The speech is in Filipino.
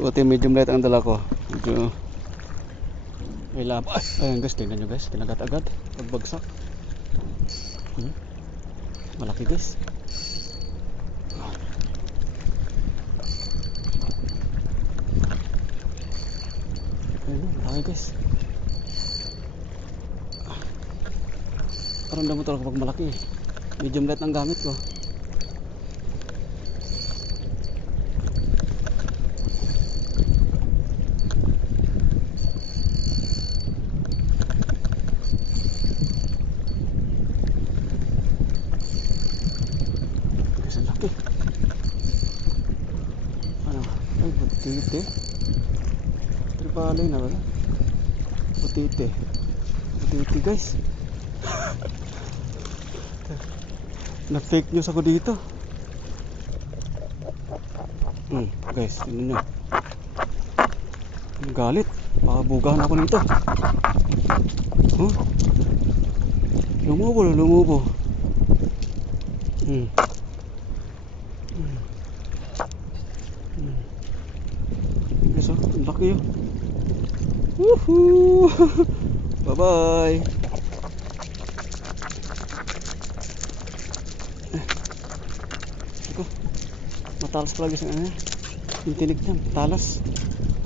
Buti medium light ang dala ko. Medyo may laba. Ayun guys, tingnan nyo guys. Kinagat agad. Pagbagsak. Malaki guys. Ayun, malaki guys. Parang damo talaga pag malaki. Medium light ang gamit ko. Ano? Ay, butite. Tripalay na ba? Butite. Butite guys. Na-fake news ako dito. Guys, tingnan nyo. Ang galit. Pakabugahan ako nito. Lumubo. Guys, ang laki yun. Woohoo! Bye-bye! Ito, matalas pala guys. Yung tinig niya, matalas.